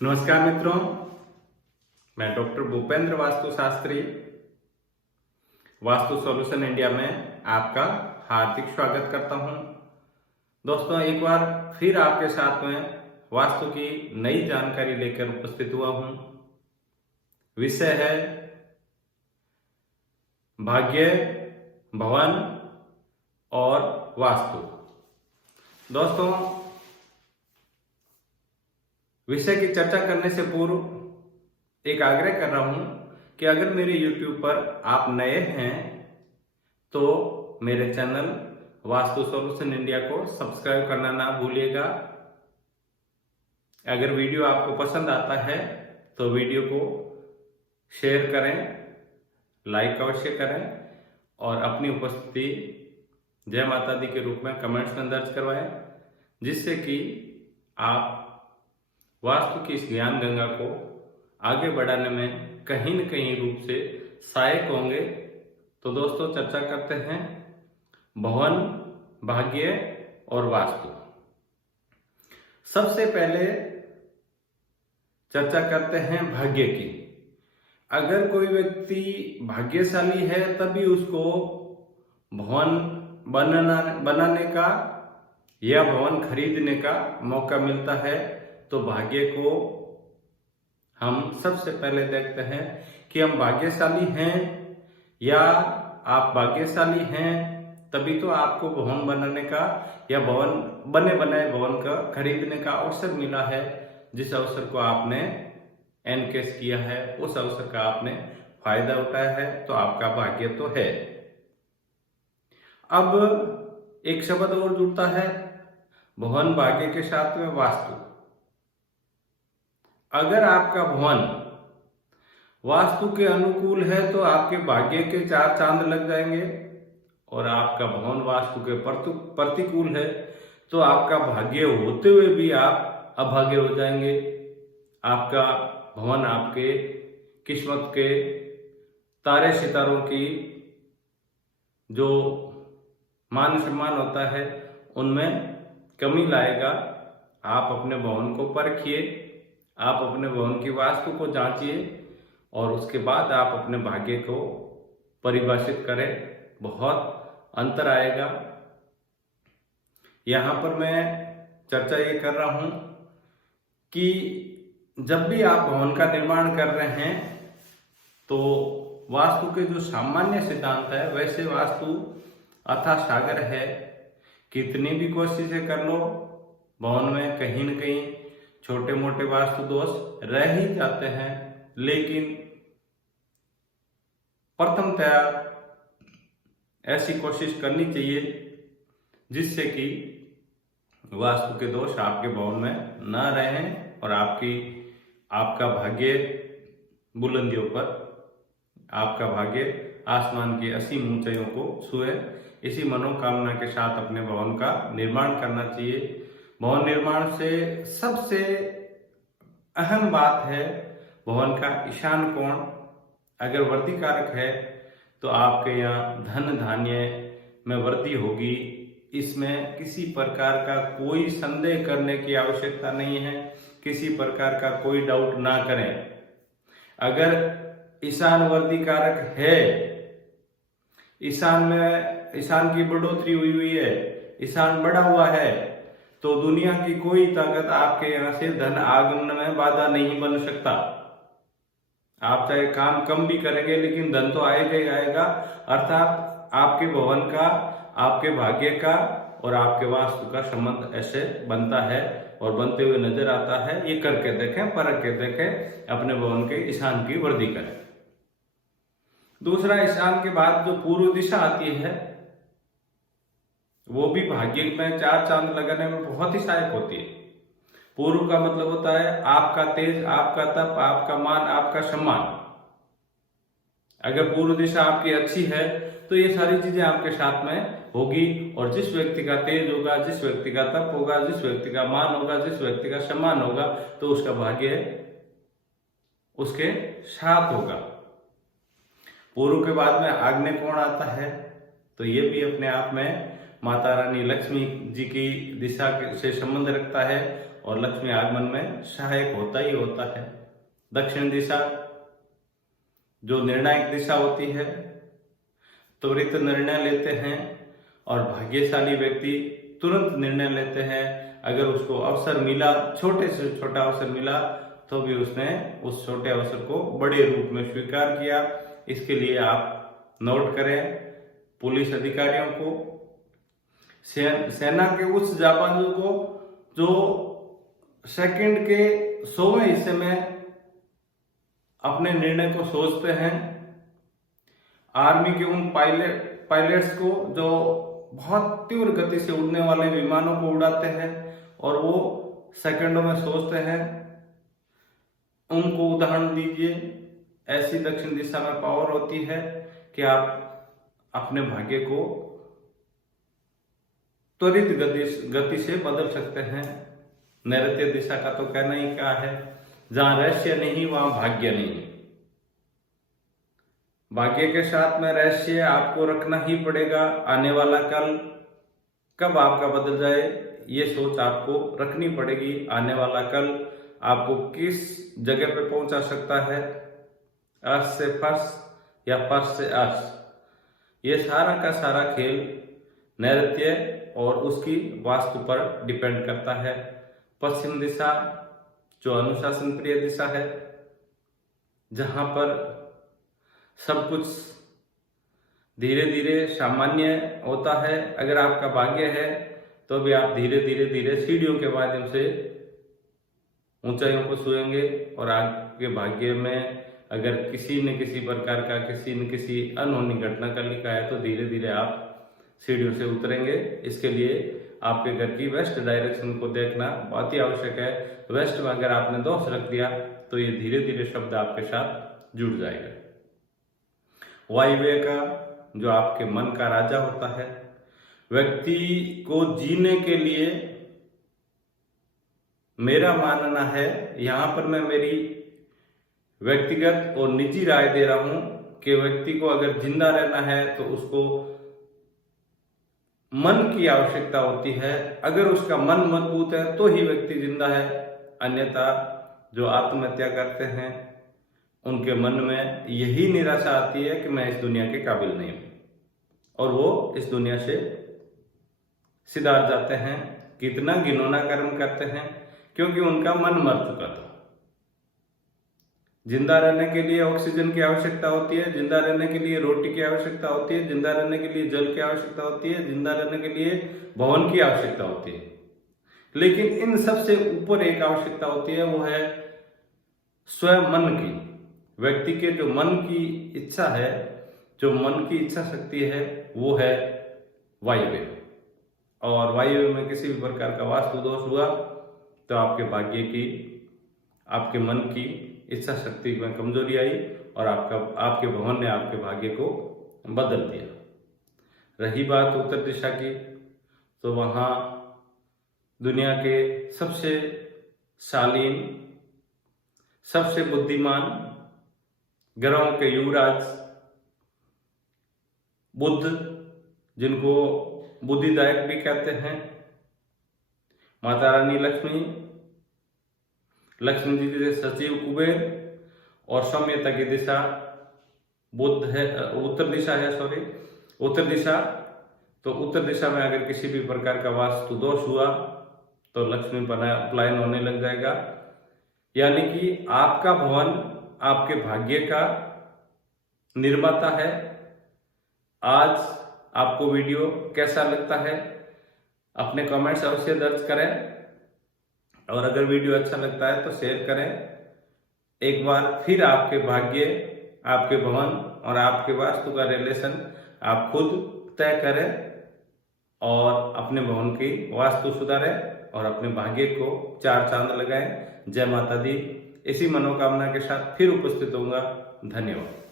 नमस्कार मित्रों, मैं doctor Bhupendra vastu Shastri vastu solution India में आपका हार्दिक स्वागत करता हूं। दोस्तों, एक बार फिर आपके साथ में वास्तु की नई जानकारी लेकर उपस्थित हुआ हूं। विषय है भाग्य, भवन और वास्तु। दोस्तों, विषय की चर्चा करने से पूर्व एक आग्रह कर रहा हूं कि अगर मेरे YouTube पर आप नए हैं तो मेरे चैनल वास्तु सॉल्यूशन इंडिया को सब्सक्राइब करना ना भूलिएगा। अगर वीडियो आपको पसंद आता है तो वीडियो को शेयर करें, लाइक अवश्य करें और अपनी उपस्थिति जय माता दी के रूप में कमेंट्स में दर्ज करवाएं, जिससे कि आप वास्तु की इस ज्ञान गंगा को आगे बढ़ाने में कहीं न कहीं रूप से सहायक होंगे। तो दोस्तों, चर्चा करते हैं भवन, भाग्य और वास्तु। सबसे पहले चर्चा करते हैं भाग्य की। अगर कोई व्यक्ति भाग्यशाली है तभी उसको भवन बनाने का या भवन खरीदने का मौका मिलता है। तो भाग्य को हम सबसे पहले देखते हैं कि हम भाग्यशाली हैं या आप भाग्यशाली हैं, तभी तो आपको भवन बनाने का या भवन बने बनाए भवन का खरीदने का अवसर मिला है। जिस अवसर को आपने एनकेस किया है, उस अवसर का आपने फायदा उठाया है, तो आपका भाग्य तो है। अब एक शब्द और जुड़ता है भवन भाग्य के साथ में वास्तु। अगर आपका भवन वास्तु के अनुकूल है तो आपके भाग्य के 4 चांद लग जाएंगे, और आपका भवन वास्तु के प्रतिकूल है तो आपका भाग्य होते हुए भी आप अभाग्य हो जाएंगे। आपका भवन आपके किस्मत के तारे सितारों की जो मान सम्मान होता है उनमें कमी लाएगा। आप अपने भवन को परखिए, आप अपने भवन की वास्तु को जांचिए और उसके बाद आप अपने भाग्य को परिभाषित करें। बहुत अंतर आएगा। यहां पर मैं चर्चा ये कर रहा हूं कि जब भी आप भवन का निर्माण कर रहे हैं तो वास्तु के जो सामान्य सिद्धांत है, वैसे वास्तु अथाह सागर है। कितनी भी कोशिशें कर लो, भवन में कहीं न कहीं छोटे मोटे वास्तु दोष रह ही जाते हैं। लेकिन प्रथमतया ऐसी कोशिश करनी चाहिए जिससे कि वास्तु के दोष आपके भवन में न रहें और आपका भाग्य बुलंदियों पर, आपका भाग्य आसमान की असीम ऊंचाइयों को छुए। इसी मनोकामना के साथ अपने भवन का निर्माण करना चाहिए। भवन निर्माण से सबसे अहम बात है भवन का ईशान कोण। अगर वृद्धि कारक है तो आपके यहाँ धन धान्य में वृद्धि होगी। इसमें किसी प्रकार का कोई संदेह करने की आवश्यकता नहीं है, किसी प्रकार का कोई डाउट ना करें। अगर ईशान वृद्धि कारक है, ईशान की बढ़ोतरी हुई है, ईशान बढ़ा हुआ है, तो दुनिया की कोई ताकत आपके यहां से धन आगमन में बाधा नहीं बन सकता। आप चाहे काम कम भी करेंगे लेकिन धन तो आएगा ही आएगा। अर्थात आपके भवन का, आपके भाग्य का और आपके वास्तु का संबंध ऐसे बनता है और बनते हुए नजर आता है। ये करके देखें, परख के देखें, अपने भवन के ईशान की वृद्धि करें। दूसरा, ईशान के बाद जो पूर्व दिशा आती है वो भी भाग्य में 4 चांद लगाने में बहुत ही सहायक होती है। पूर्व का मतलब होता है आपका तेज, आपका तप, आपका मान, आपका सम्मान। अगर पूर्व दिशा आपकी अच्छी है तो ये सारी चीजें आपके साथ में होगी। और जिस व्यक्ति का तेज होगा, जिस व्यक्ति का तप होगा, जिस व्यक्ति का मान होगा, जिस व्यक्ति का सम्मान होगा, तो उसका भाग्य उसके साथ होगा। पूर्व के बाद में आग्नेय कोण आता है तो ये भी अपने आप में माता रानी लक्ष्मी जी की दिशा से संबंध रखता है और लक्ष्मी आगमन में सहायक होता ही होता है। दक्षिण दिशा जो निर्णायक दिशा होती है, त्वरित निर्णय लेते हैं और भाग्यशाली व्यक्ति तुरंत निर्णय लेते हैं। अगर उसको अवसर मिला, छोटे से छोटा अवसर मिला, तो भी उसने उस छोटे अवसर को बड़े रूप में स्वीकार किया। इसके लिए आप नोट करें पुलिस अधिकारियों को, सेना के उस जाबाजों को जो सेकंड के 100वें हिस्से में अपने निर्णय को सोचते हैं, आर्मी के उन पायलट्स को जो बहुत तीव्र गति से उड़ने वाले विमानों को उड़ाते हैं और वो सेकंडों में सोचते हैं, उनको उदाहरण दीजिए। ऐसी दक्षिण दिशा में पावर होती है कि आप अपने भाग्य को त्वरित गति से बदल सकते हैं। नैऋत्य दिशा का तो कहना ही क्या है, जहां रहस्य नहीं वहां भाग्य नहीं। भाग्य के साथ में रहस्य आपको रखना ही पड़ेगा। आने वाला कल कब आपका बदल जाए ये सोच आपको रखनी पड़ेगी। आने वाला कल आपको किस जगह पे पहुंचा सकता है, अर्श से फर्श या फर्श से अर्श, ये सारा का सारा खेल नैऋत्य और उसकी वास्तु पर डिपेंड करता है। पश्चिम दिशा जो अनुशासन प्रिय दिशा है, जहां पर सब कुछ धीरे धीरे सामान्य होता है। अगर आपका भाग्य है तो भी आप धीरे धीरे सीढ़ियों के माध्यम से ऊंचाइयों को छुएंगे और आपके भाग्य में अगर किसी न किसी प्रकार का किसी न किसी अनहोनी घटना का लिखा है तो धीरे धीरे आप सीढ़ियों से उतरेंगे। इसके लिए आपके घर की वेस्ट डायरेक्शन को देखना बहुत ही आवश्यक है। वेस्ट में अगर आपने दोष रख दिया तो ये धीरे धीरे शब्द आपके साथ जुड़ जाएगा। वायव्य का जो आपके मन का राजा होता है, व्यक्ति को जीने के लिए मेरा मानना है, यहां पर मैं मेरी व्यक्तिगत और निजी राय दे रहा हूं कि व्यक्ति को अगर जिंदा रहना है तो उसको मन की आवश्यकता होती है। अगर उसका मन मजबूत है तो ही व्यक्ति जिंदा है, अन्यथा जो आत्महत्या करते हैं उनके मन में यही निराशा आती है कि मैं इस दुनिया के काबिल नहीं हूं और वो इस दुनिया से सिधार जाते हैं। कितना घिनौना कर्म करते हैं, क्योंकि उनका मन मर चुका था। जिंदा रहने के लिए ऑक्सीजन की आवश्यकता होती है, जिंदा रहने के लिए रोटी की आवश्यकता होती है, जिंदा रहने के लिए जल की आवश्यकता होती है, जिंदा रहने के लिए भवन की आवश्यकता होती है। लेकिन इन सबसे ऊपर एक आवश्यकता होती है, वो है स्वयं मन की। व्यक्ति के जो मन की इच्छा है, जो मन की इच्छा शक्ति है, वो है वायव्य। और वायव्य में किसी भी प्रकार का वास्तु दोष हुआ तो आपके भाग्य की, आपके मन की इच्छा शक्ति में कमजोरी आई और आपके भवन ने आपके भाग्य को बदल दिया। रही बात उत्तर दिशा की, तो वहां दुनिया के सबसे शालीन, सबसे बुद्धिमान, ग्रहों के युवराज बुध, जिनको बुद्धिदायक भी कहते हैं, माता रानी लक्ष्मी, लक्ष्मी जी से सचिव कुबेर और सौम्यता की दिशा बुध है, उत्तर दिशा है, उत्तर दिशा। तो उत्तर दिशा में अगर किसी भी प्रकार का वास्तु दोष हुआ तो लक्ष्मी पलायन होने लग जाएगा। यानी कि आपका भवन आपके भाग्य का निर्माता है। आज आपको वीडियो कैसा लगता है अपने कमेंट्स अवश्य दर्ज करें और अगर वीडियो अच्छा लगता है तो शेयर करें। एक बार फिर आपके भाग्य, आपके भवन और आपके वास्तु का रिलेशन आप खुद तय करें और अपने भवन की वास्तु सुधारें और अपने भाग्य को 4 चांद लगाएं। जय माता दी। इसी मनोकामना के साथ फिर उपस्थित होऊंगा। धन्यवाद।